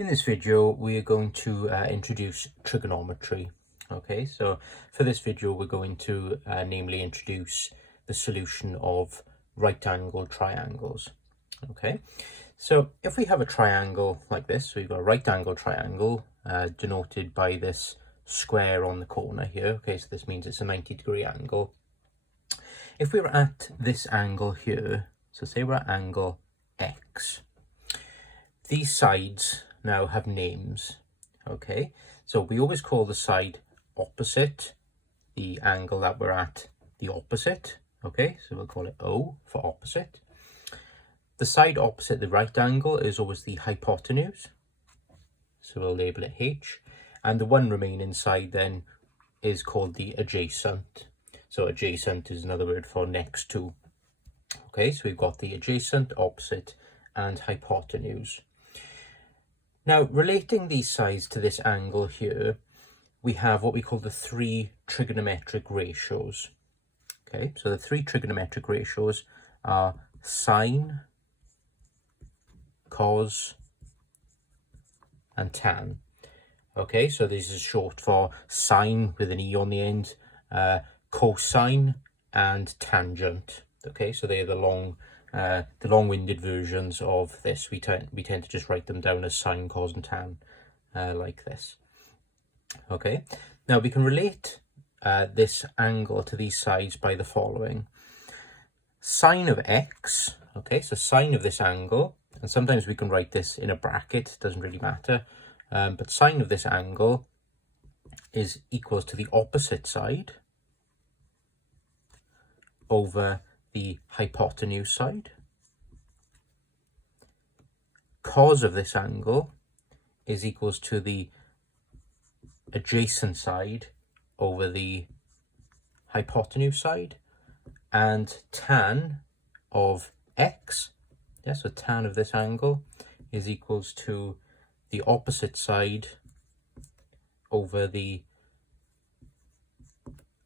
In this video, we are going to introduce trigonometry. Okay, so for this video, we're going to namely introduce the solution of right-angled triangles. Okay, so if we have a triangle like this, so we've got a right-angled triangle denoted by this square on the corner here. Okay, so this means it's a 90-degree angle. If we were at this angle here, so say we're at angle X, these sides now have names. Okay, so we always call the side opposite the angle that we're at the opposite. Okay, so we'll call it O for opposite. The side opposite the right angle is always the hypotenuse, so we'll label it H, and the one remaining side then is called the adjacent. So adjacent is another word for next to. Okay, so we've got the adjacent, opposite, and hypotenuse. Now, relating these sides to this angle here, we have what we call the three trigonometric ratios. Okay, so the three trigonometric ratios are sine, cos, and tan. Okay, so this is short for sine with an E on the end, cosine, and tangent. Okay, so they're the long-winded versions of this. We tend to just write them down as sine, cos, and tan, like this. Okay, now we can relate this angle to these sides by the following. Sine of x, okay, so sine of this angle, and sometimes we can write this in a bracket, doesn't really matter, but sine of this angle is equals to the opposite side over the hypotenuse side. Cos of this angle is equals to the adjacent side over the hypotenuse side, and tan of x, yeah, so tan of this angle is equals to the opposite side over the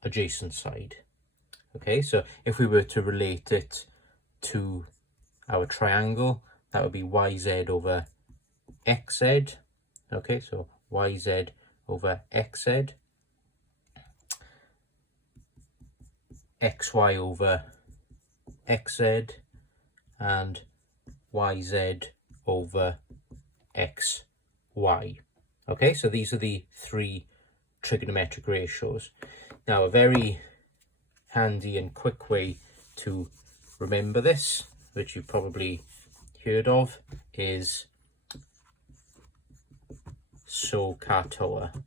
adjacent side. Okay, so if we were to relate it to our triangle, that would be yz over xz. Okay, so yz over xz, xy over xz, and yz over xy. Okay, so these are the three trigonometric ratios. Now, a very handy and quick way to remember this, which you've probably heard of, is SOHCAHTOA.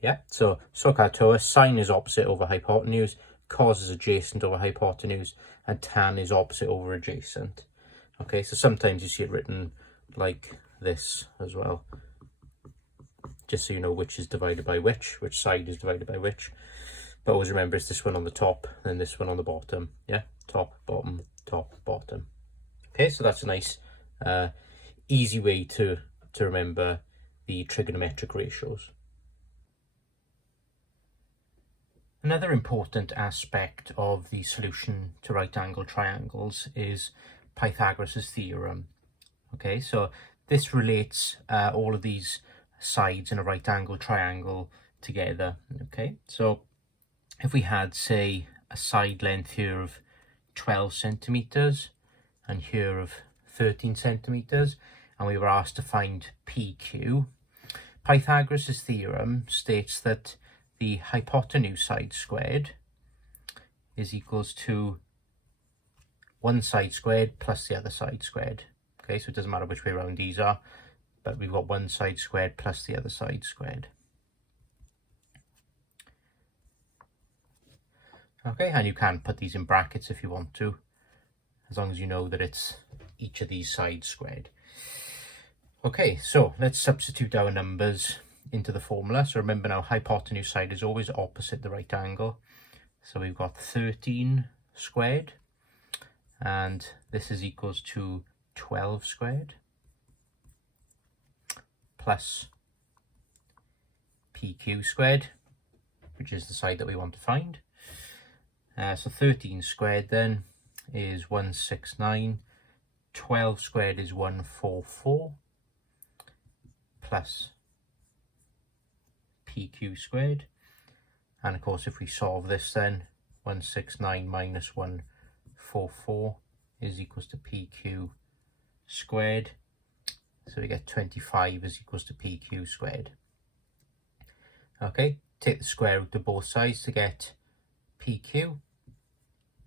Yeah, so SOHCAHTOA, sine is opposite over hypotenuse, cos is adjacent over hypotenuse, and tan is opposite over adjacent. Okay, so sometimes you see it written like this as well, just so you know which is divided by which side is divided by which. But always remember, it's this one on the top, and this one on the bottom. Yeah, top, bottom, top, bottom. Okay, so that's a nice, easy way to remember the trigonometric ratios. Another important aspect of the solution to right-angled triangles is Pythagoras' theorem. Okay, so this relates all of these sides in a right-angled triangle together. Okay, so if we had, say, a side length here of 12 centimeters and here of 13 centimeters, and we were asked to find PQ, Pythagoras' theorem states that the hypotenuse side squared is equals to one side squared plus the other side squared. Okay, so it doesn't matter which way around these are, but we've got one side squared plus the other side squared. Okay, and you can put these in brackets if you want to, as long as you know that it's each of these sides squared. Okay, so let's substitute our numbers into the formula. So remember now, hypotenuse side is always opposite the right angle. So we've got 13 squared, and this is equals to 12 squared, plus PQ squared, which is the side that we want to find. So 13 squared then is 169 12 squared is 144 plus PQ squared. And of course, if we solve this then, 169 minus 144 is equals to PQ squared. So we get 25 is equals to PQ squared. Okay, take the square root of both sides to get PQ,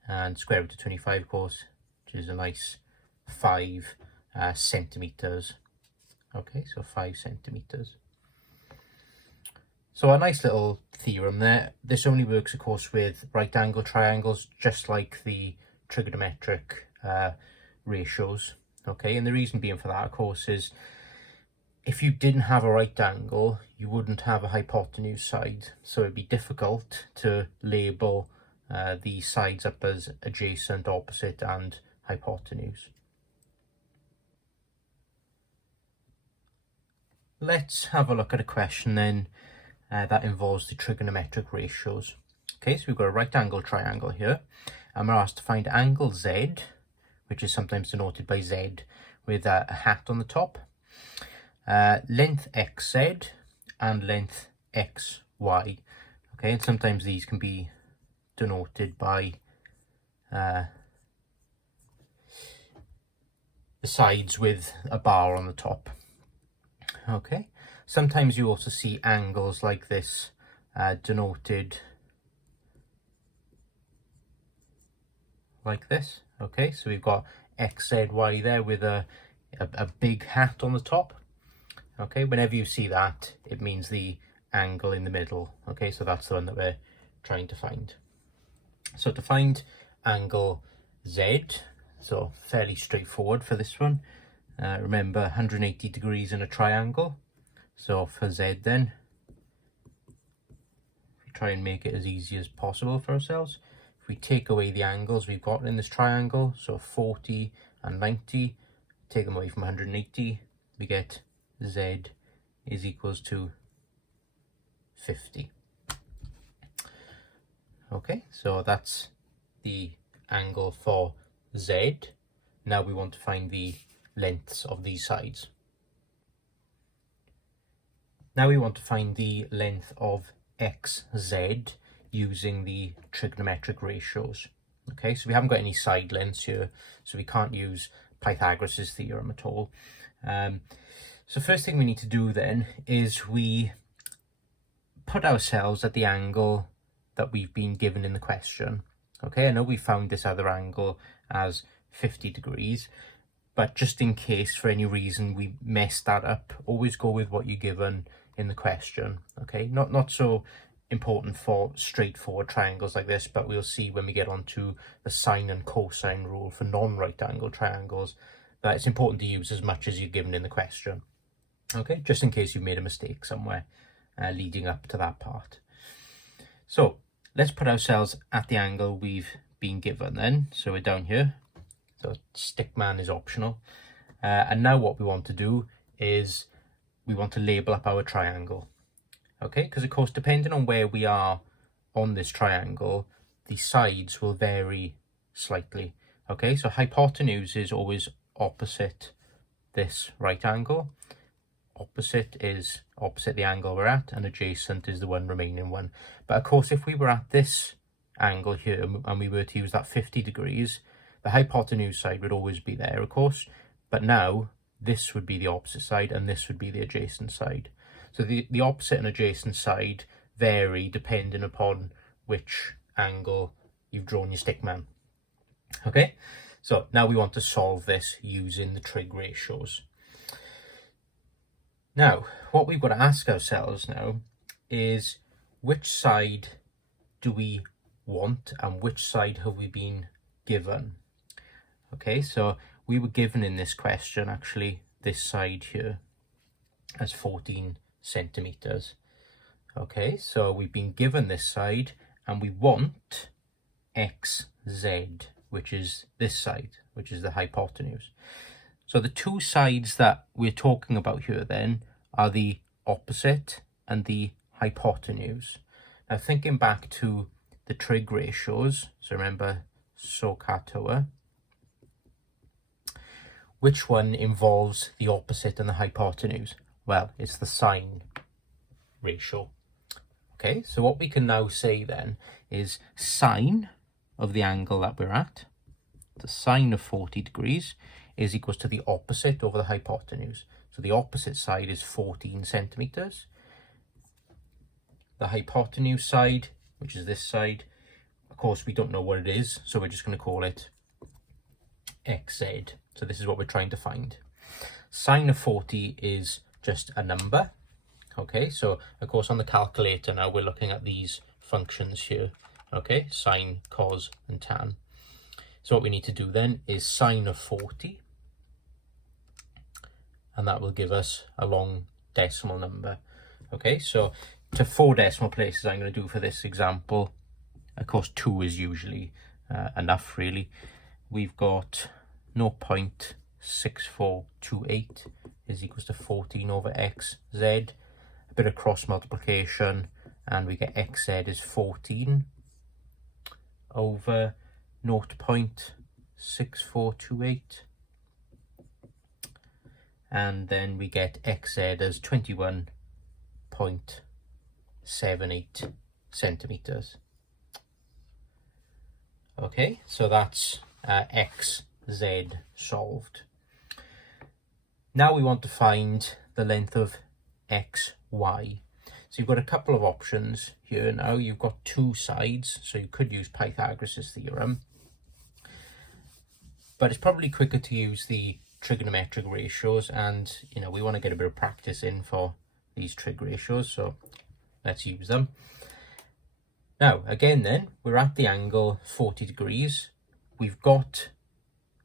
and square root of 25, of course, which is a nice 5 centimeters. Okay, so 5 centimeters. So a nice little theorem there. This only works, of course, with right angle triangles, just like the trigonometric ratios. Okay, and the reason being for that, of course, is if you didn't have a right angle, you wouldn't have a hypotenuse side. So it'd be difficult to label the sides up as adjacent, opposite, and hypotenuse. Let's have a look at a question then that involves the trigonometric ratios. Okay, so we've got a right angle triangle here, and we're asked to find angle Z, which is sometimes denoted by Z with a hat on the top, length XZ and length XY. Okay, and sometimes these can be denoted by the sides with a bar on the top. Okay, sometimes you also see angles like this denoted like this. Okay, so we've got XZY there with a big hat on the top. Okay, whenever you see that, it means the angle in the middle. Okay, so that's the one that we're trying to find. So to find angle Z, so fairly straightforward for this one. Remember 180 degrees in a triangle. So for Z then, we try and make it as easy as possible for ourselves. If we take away the angles we've got in this triangle, so 40 and 90, take them away from 180, we get Z is equals to 50. Okay, so that's the angle for Z. Now we want to find the lengths of these sides. Now we want to find the length of XZ using the trigonometric ratios. Okay, so we haven't got any side lengths here, so we can't use Pythagoras' theorem at all. So first thing we need to do then is we put ourselves at the angle that we've been given in the question. Okay, I know we found this other angle as 50 degrees, but just in case for any reason we mess that up, always go with what you're given in the question. Okay, not so important for straightforward triangles like this, but we'll see when we get onto the sine and cosine rule for non-right angle triangles that it's important to use as much as you're given in the question. Okay, just in case you've made a mistake somewhere leading up to that part. So let's put ourselves at the angle we've been given then. So we're down here. So stickman is optional. And now what we want to do is we want to label up our triangle. Okay, because of course, depending on where we are on this triangle, the sides will vary slightly. Okay, so hypotenuse is always opposite this right angle. Opposite is opposite the angle we're at, and adjacent is the one remaining one. But of course, if we were at this angle here and we were to use that 50 degrees, the hypotenuse side would always be there, of course, but now this would be the opposite side and this would be the adjacent side. So the opposite and adjacent side vary depending upon which angle you've drawn your stickman. Okay, so now we want to solve this using the trig ratios. Now, what we've got to ask ourselves now is which side do we want and which side have we been given? Okay, so we were given in this question actually this side here as 14 centimeters. Okay, so we've been given this side and we want XZ, which is this side, which is the hypotenuse. So the two sides that we're talking about here then are the opposite and the hypotenuse. Now thinking back to the trig ratios, so remember SOHCAHTOA, which one involves the opposite and the hypotenuse? Well, it's the sine ratio. Okay, so what we can now say then is sine of the angle that we're at, the sine of 40 degrees, is equals to the opposite over the hypotenuse. So the opposite side is 14 centimeters. The hypotenuse side, which is this side, of course we don't know what it is, so we're just going to call it xz. So this is what we're trying to find. Sine of 40 is just a number. Okay, so of course on the calculator now we're looking at these functions here. Okay, sine, cos and tan. So what we need to do then is sine of 40, and that will give us a long decimal number. Okay, so to 4 decimal places I'm going to do for this example. Of course 2 is usually enough really. We've got 0.6428 is equals to 14 over xz. A bit of cross multiplication and we get xz is 14 over 0.6428, and then we get xz as 21.78 centimeters. Okay, so that's xz solved. Now we want to find the length of xy. So you've got a couple of options here now. You've got 2 sides, so you could use Pythagoras' theorem. But it's probably quicker to use the trigonometric ratios, and we want to get a bit of practice in for these trig ratios, so let's use them. Now, again then, we're at the angle 40 degrees. We've got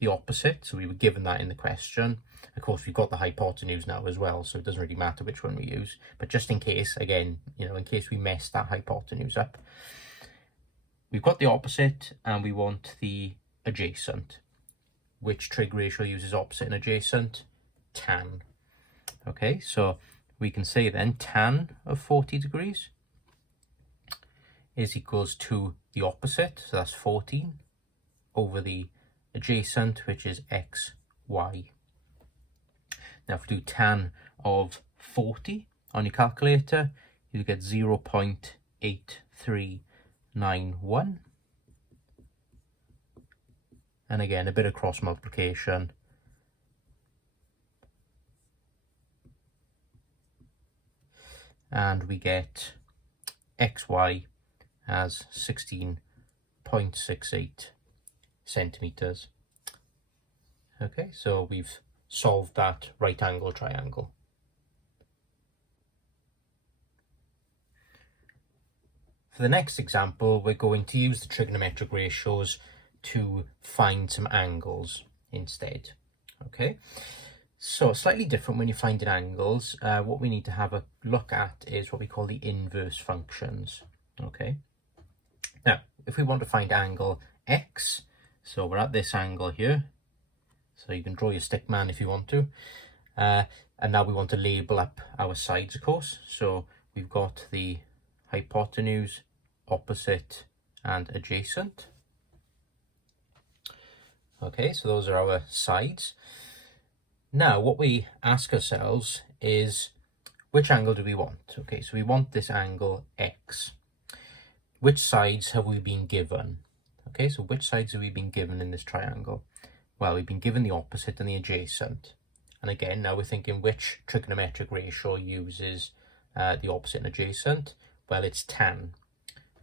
the opposite, so we were given that in the question. Of course, we've got the hypotenuse now as well, so it doesn't really matter which one we use. But just in case, again, in case we mess that hypotenuse up, we've got the opposite and we want the adjacent. Which trig ratio uses opposite and adjacent? Tan. Okay, so we can say then tan of 40 degrees is equals to the opposite, so that's 14, over the adjacent, which is xy. Now if we do tan of 40 on your calculator, you get 0.8391. And again, a bit of cross multiplication. And we get xy as 16.68 centimeters. Okay, so we've solved that right angle triangle. For the next example, we're going to use the trigonometric ratios to find some angles instead. Okay, so slightly different when you're finding angles. What we need to have a look at is what we call the inverse functions. Okay, now if we want to find angle x, so we're at this angle here, so you can draw your stick man if you want to, and now we want to label up our sides, of course. So we've got the hypotenuse, opposite and adjacent. Okay, so those are our sides. Now what we ask ourselves is, which angle do we want? Okay, so we want this angle x. Which sides have we been given? Okay, so which sides have we been given in this triangle? Well, we've been given the opposite and the adjacent. And again, now we're thinking which trigonometric ratio uses the opposite and adjacent? Well, it's tan.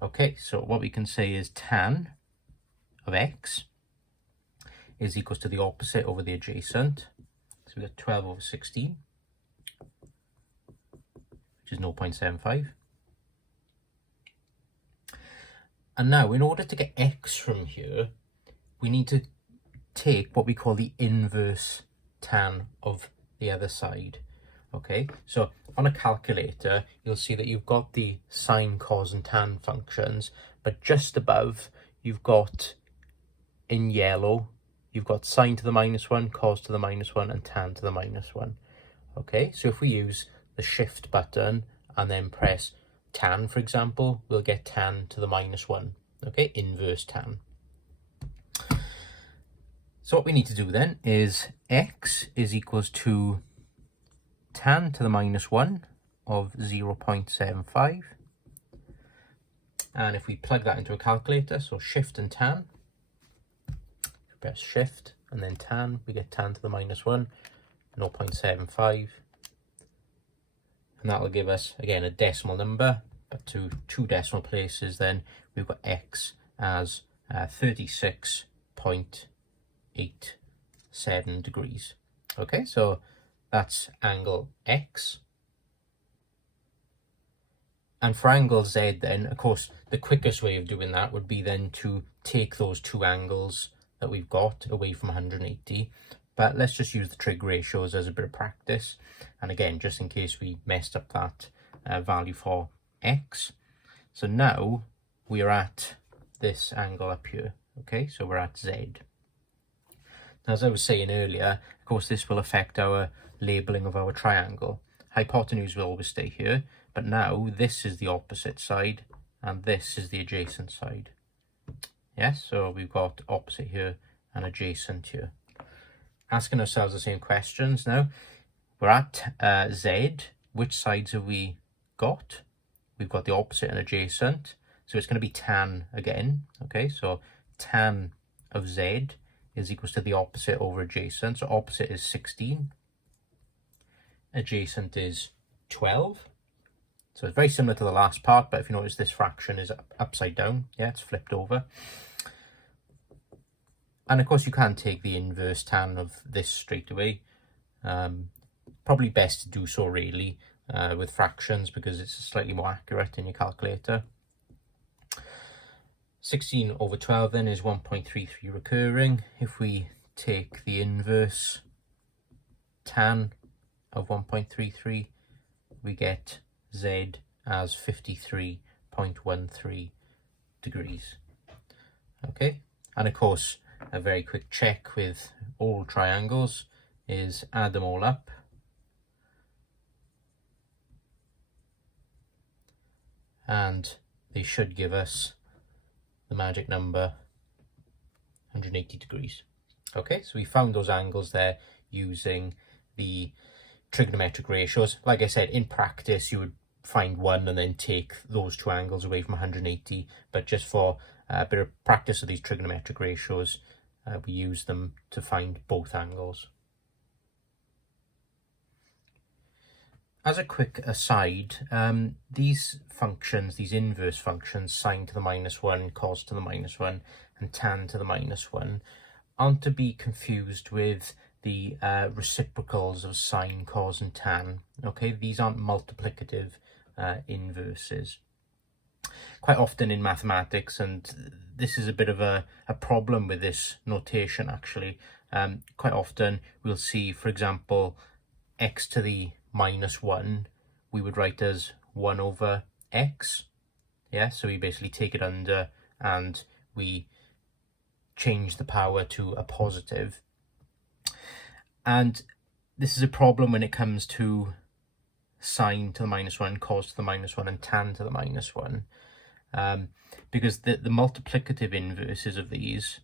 Okay, so what we can say is tan of x is equals to the opposite over the adjacent. So we got 12 over 16, which is 0.75. And now, in order to get x from here, we need to take what we call the inverse tan of the other side. Okay, so on a calculator, you'll see that you've got the sine, cos and tan functions, but just above, you've got, in yellow, you've got sine to the -1, cos to the -1 and tan to the -1. Okay, so if we use the shift button and then press tan, for example, we'll get tan to the -1. Okay, inverse tan. So what we need to do then is x is equals to tan to the minus 1 of 0.75. And if we plug that into a calculator, so shift and tan, press shift and then tan, we get tan to the minus 1, 0.75. And that will give us, again, a decimal number, but to 2 decimal places, then we've got x as 36.87 degrees. Okay, so that's angle x. And for angle z then, of course, the quickest way of doing that would be then to take those two angles that we've got away from 180. But let's just use the trig ratios as a bit of practice. And again, just in case we messed up that value for x. So now we're at this angle up here. Okay, so we're at z. As I was saying earlier, of course, this will affect our labeling of our triangle. Hypotenuse will always stay here, but now this is the opposite side and this is the adjacent side. Yes, so we've got opposite here and adjacent here. Asking ourselves the same questions now. We're at z. Which sides have we got? We've got the opposite and adjacent. So it's going to be tan again. Okay, so tan of z is equals to the opposite over adjacent. So opposite is 16. Adjacent is 12. So it's very similar to the last part, but if you notice, this fraction is upside down. Yeah, it's flipped over. And of course, you can take the inverse tan of this straight away. Probably best to do so really with fractions because it's slightly more accurate in your calculator. 16 over 12 then is 1.33 recurring. If we take the inverse tan of 1.33, we get z as 53.13 degrees. Okay, and of course, a very quick check with all triangles is add them all up. And they should give us the magic number 180 degrees. Okay, so we found those angles there using the trigonometric ratios. Like I said, in practice, you would find one and then take those two angles away from 180. But just for a bit of practice of these trigonometric ratios, we use them to find both angles. As a quick aside, these functions, these inverse functions, sine to the minus 1, cos to the minus 1, and tan to the minus 1, aren't to be confused with the reciprocals of sine, cos, and tan. Okay, these aren't multiplicative inverses. Quite often in mathematics, and this is a bit of a problem with this notation actually, quite often we'll see, for example, x to the minus 1, we would write as 1 over x. Yeah, so we basically take it under and we change the power to a positive. And this is a problem when it comes to sine to the minus 1, cos to the minus 1, and tan to the minus 1. Because the multiplicative inverses of these,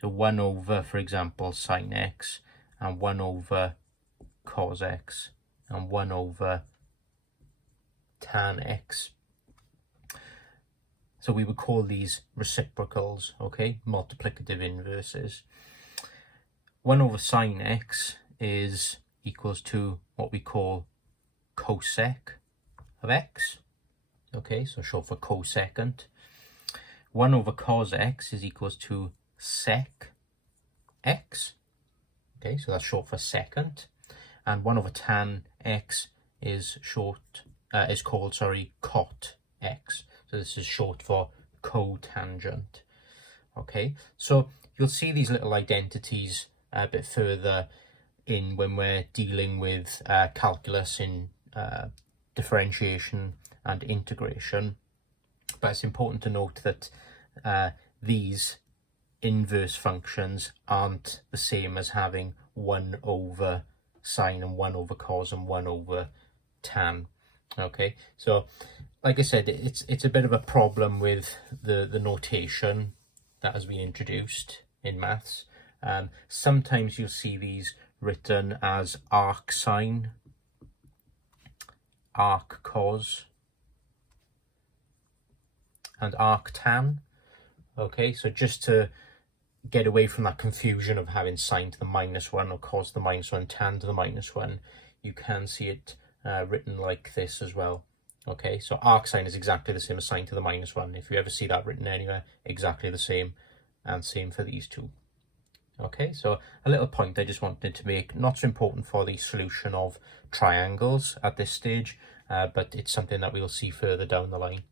so 1 over, for example, sine x, and 1 over cos x, and 1 over tan x. So we would call these reciprocals, okay, multiplicative inverses. 1 over sine x is equals to what we call cosec of x. Okay, so short for cosecant. 1 over cos x is equals to sec x. Okay, so that's short for secant. And 1 over tan x is called cot x. So this is short for cotangent. Okay, so you'll see these little identities a bit further in when we're dealing with calculus in differentiation and integration. But it's important to note that these inverse functions aren't the same as having 1 over sine and 1 over cos and 1 over tan. Okay, so like I said, it's a bit of a problem with the notation that has been introduced in maths, Sometimes you'll see these written as arc sine, arc cos, and arc tan. Okay, so just to get away from that confusion of having sine to the -1 or cos to the -1, tan to the -1, you can see it written like this as well. Okay, so arc sine is exactly the same as sine to the -1. If you ever see that written anywhere, exactly the same, and same for these two. Okay, so a little point I just wanted to make, not so important for the solution of triangles at this stage, but it's something that we'll see further down the line.